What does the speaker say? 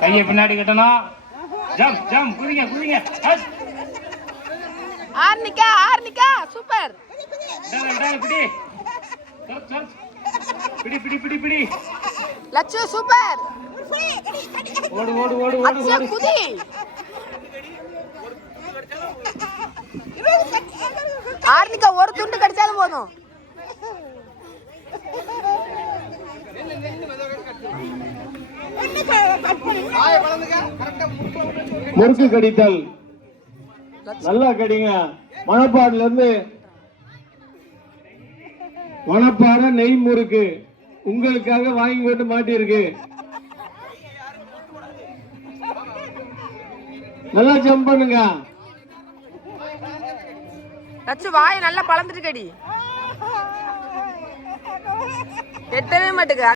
கையை பின்னாடி கட்டணும். ஜம்ப் ஜம்ப் குதிங்க குதிங்க. ஆர்னிகா ஆர்னிகா சூப்பர். பிடி பிடி பிடி பிடி பிடி. லட்சு சூப்பர். ஓடு ஓடு ஓடு ஓடு ஓடு. குதி. ஆர்னிகா ஒரு துண்டு கடிச்சாலும் போதும். முறுக்கு கடித்தல் நல்லா கடிங்க. மணப்பாடுல இருந்து மணப்பாறை நெய் முறுக்கு உங்களுக்காக வாங்கி கொண்டு மாட்டிருக்கு. நல்லா ஜம்ப் பண்ணுங்க. லட்சு வாய் நல்லா பழந்துட்டு கடி. எட்டவே மாட்டுக்கு.